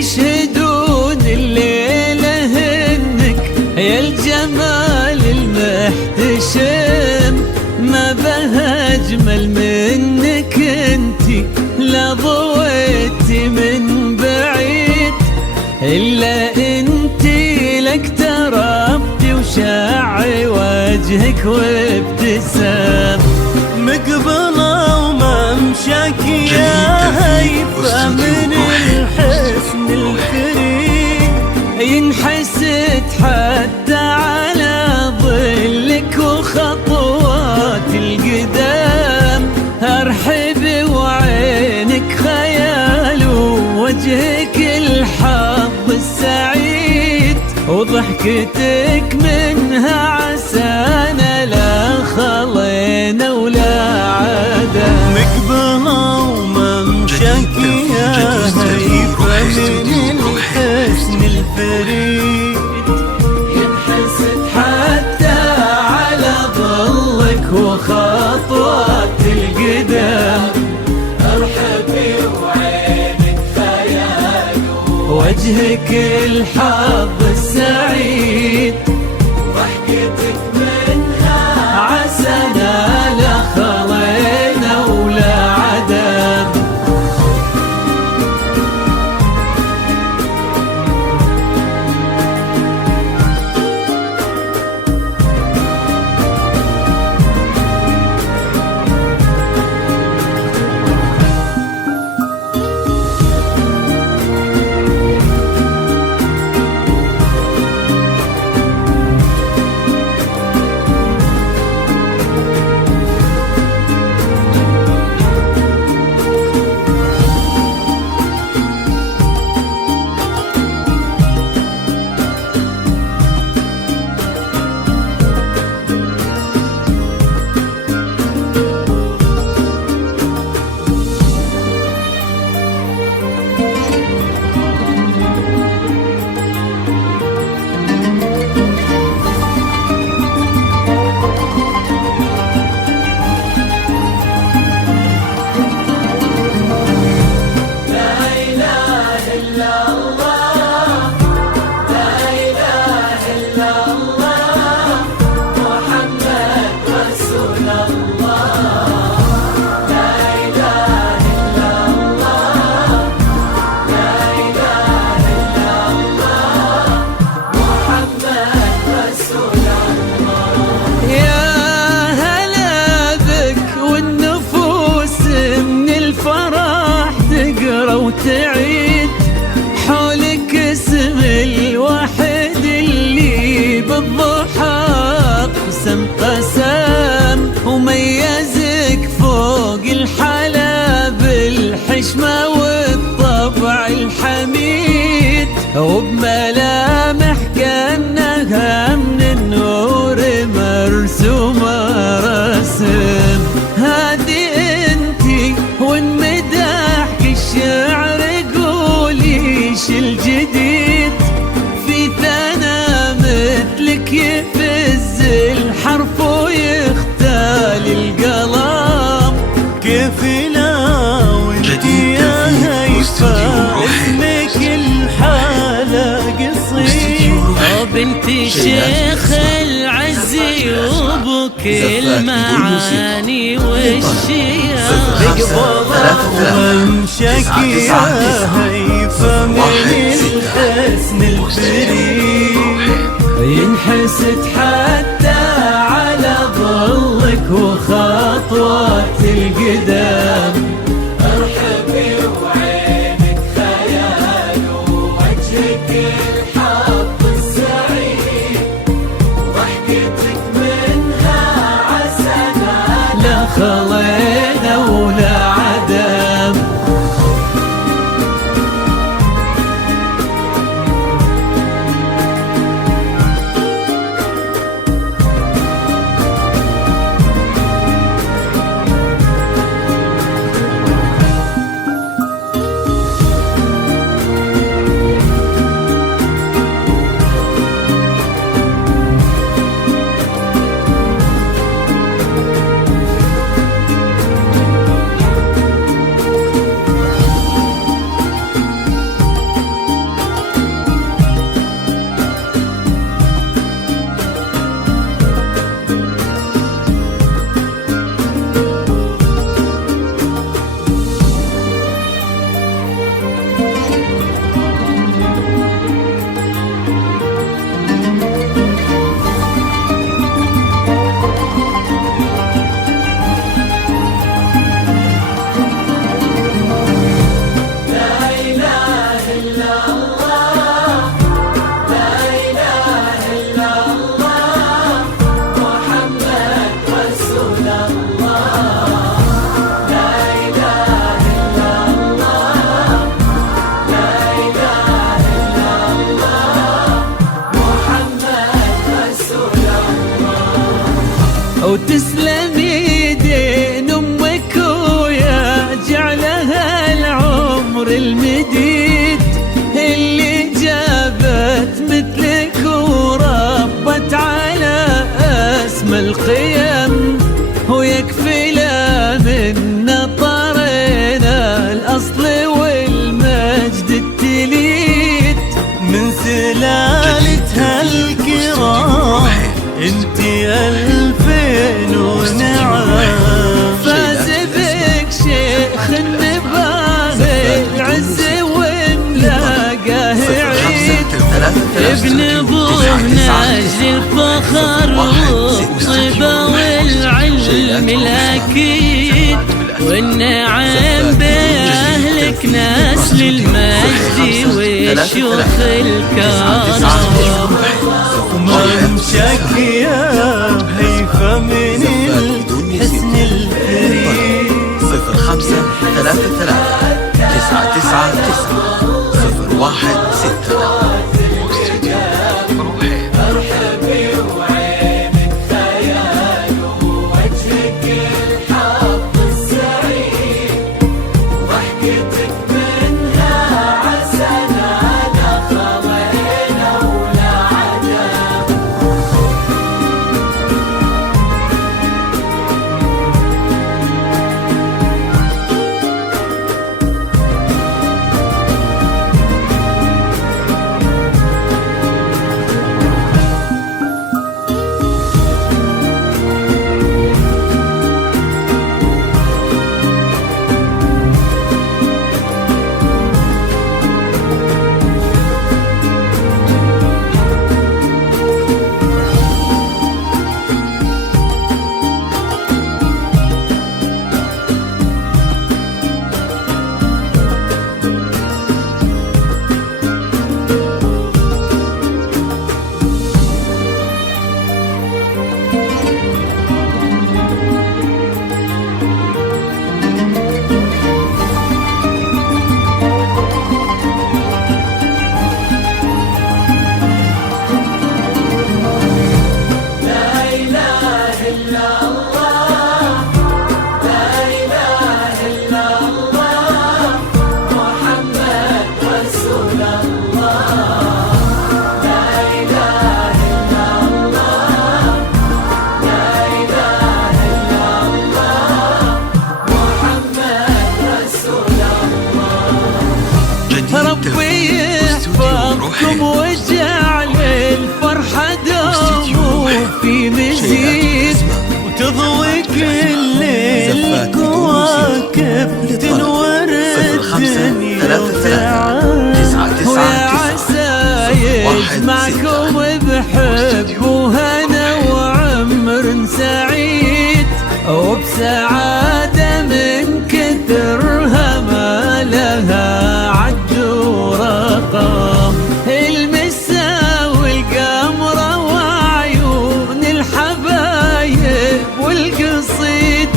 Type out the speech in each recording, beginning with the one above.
يشهدون الليلة إنك يا الجمال المحتشم، ما بها أجمل منك انتي، لا ضويتي من بعيد إلا انتي، لك تربتي وشاعي وجهك وابتسام، مقبلة وممشاك يا هيفا من الحسن الكريم، ينحسد حتى على ظلك وخطوات القدام، ارحبي وعينك خيال ووجهك الحظ السعيد، وضحكتك منها عسانا لا خلينا ولا عدا، مقبلة وممشاك يا هيفا من الحسن الفريد، ينحسد حتى على ظلك وخطوات القدام، ارحبي وعينك خيال وجهك الحظ السعيد، ضحكتك منها عسانا لا خلينا ولا عدم. وتعيد حولك اسم الواحد اللي بالضحى قسم قسم، وميزك فوق الحلا بالحشمة والطبع الحميد، وبملامح كأنها من النور مرسومة رسم، هادي انتي وانمدحك الشعر قوليش الجديد، في ثنا مثلك يفز الحرف ويختال القلم، كيف لا وانتي يا هيفا اسمك الحالة قصير، بنتي شيخ العزي وبك المعاني والشياخ، بقبضة وممشاك يا هيفا من الحسن الفريد، ينحسد حتى على ظلك وخطوات القدام، ارحبي وعينك خيال ووجهك الحظ السعيد، ضحكتك منها عسانا لا خلينا ولا عدم. وتسلم يدين امك ويا جعلها العمر المديد اللي جابت مثلك وربت على اسم القيم، ويكفي لا من طرينا الاصل والمجد التليد من سلالتها الكرام انتي الفين ونعم. فاز بك شيخ النباغي العز وملاقاه عيد، ابن ابوه ناجي الفخر والطيبة والعلم الاكيد، والنعم باهلك نسل المجد والشيوخ الكرام. ممشك يا هيفا من الحسن الفريد 0533 999 016 ربي يحفظكم وجعل الفرحة دوم في مزيد، وتضوي كل الكواكب تنور الدنيا وتعاد، ويا عسى يجمعكم بحب وهنا وعمر سعيد، وبسعادة من كثرها ما لها عد ورقم. المسا والقمرة وعيون الحبايب والقصيد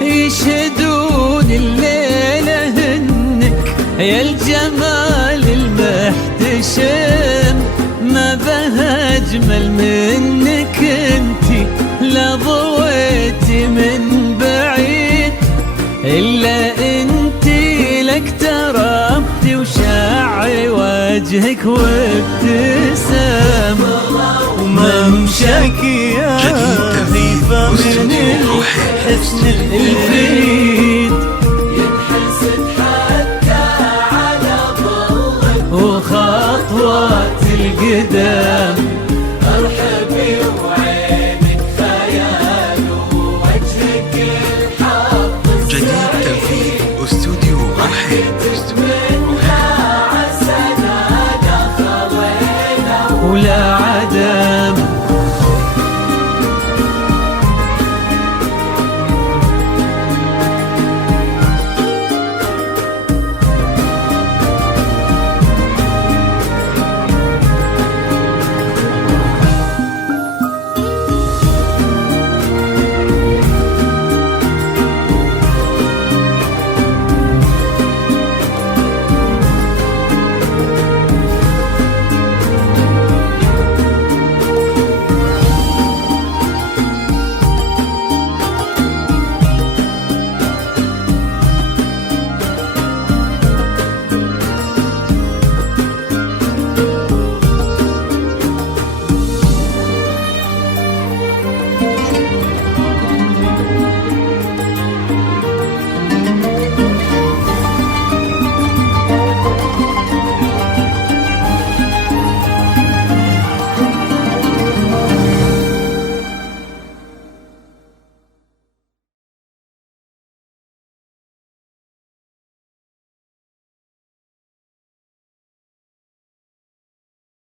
يشهدون الليلة هنك يا الجمال المحتشم، ما بها أجمل منك انتي لا ضويتي من بعيد، إلا انتي لك تربتي وشاعي وجهك وابتسام. وممشك يا هيفا من الحسن الفريد